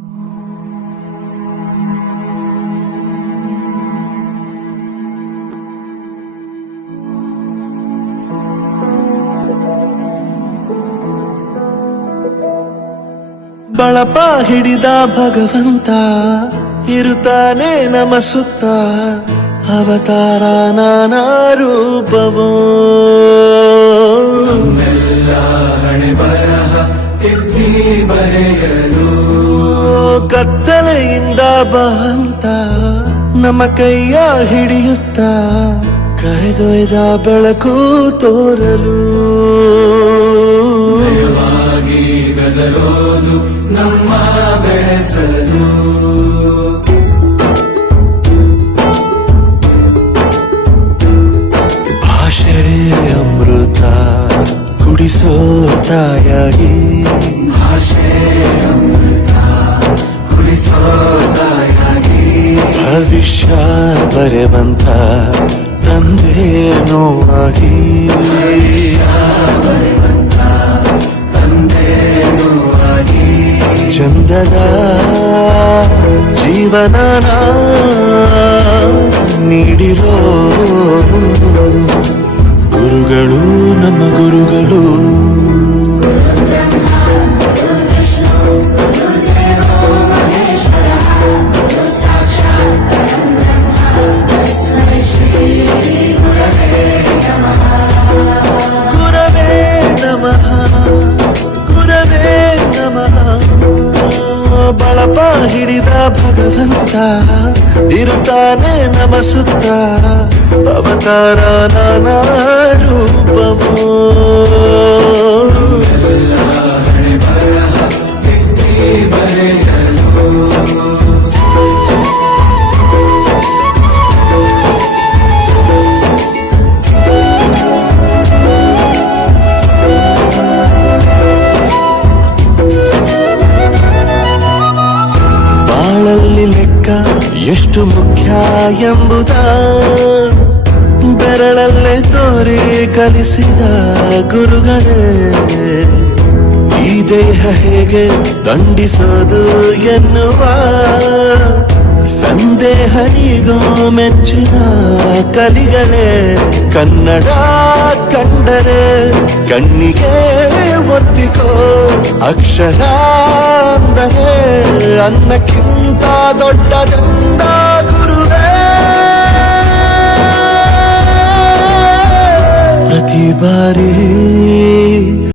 ಬಳಪ ಹಿಡಿದ ಭಗವಂತ ಇರುತ್ತಾನೆ ನಮ ಸುತ್ತ, ಅವತಾರ ನಾನಾ ರೂಪವೋ. ಹಣೆ ಬರಹ ತಿದ್ದಿ ಬರೆಯಲು ಕತ್ತಲೆಯಿಂದ ಬಂತ ನಮ್ಮ ಕೈಯ ಹಿಡಿಯುತ್ತ, ಕರೆದೊಯ್ದ ಬೆಳಕು ತೋರಲು. ದಯವಾಗಿ ಗದರೋದು ನಮ್ಮ ಬೆಳೆಸಲು. ಭಾಷೆಯ ಅಮೃತ ಕುಡಿಸೋ ತಾಯಾಗಿ, ಭಾಷೆ ಅಮೃತ ಕುಡಿಸೋ ತಾಯಾಗಿ. ಭವಿಷ್ಯ ಬರೆವಂತ ತಂದೆನೋ ಆಗಿ, ತಂದೆನೂ ಆಗಿ. ಚಂದದ ಜೀವನ ನೀಡಿರೋ ಗುರುಗಳು ನಮ್ಮ ಗುರುಗಳು. ಗುರವೇ ನಮಃ, ಗುರವೇ ನಮಃ. ಬಳಪ ಹಿಡಿದ ಭಗವಂತ ಇರುತ್ತಾನೆ ನಮ ಸುತ್ತ, ಅವತಾರ ನಾನಾ ರೂಪವೋ. ಹಣೆ ಬರಹ ತಿದ್ದಿ ಬರೆಯಲು. ಬಾಳಲ್ಲಿ ಲೆಕ್ಕ ಎಷ್ಟು ಮುಖ್ಯ ಎಂಬುದ ಬೆರಳಲ್ಲೇ ತೋರಿ ಕಲಿಸಿದ ಗುರುಗಳೇ. ಈ ದೇಹ ಹೇಗೆ ದಂಡಿಸೋದು ಎನ್ನುವ ಸಂದೇಹನಿಗೋ ಮೆಚ್ಚಿನ ಕಲಿಗಳೇ. ಕನ್ನಡ ಕಂಡರೆ ಕಣ್ಣಿಗೆ ಒತ್ತಿಕೋ, ಅಕ್ಷರ ಅಂದರೆ ಅನ್ನಕ್ಕಿಂತ ದೊಡ್ಡದೆಂದ ಗುರುವೇ. ಪ್ರತಿ ಬಾರಿ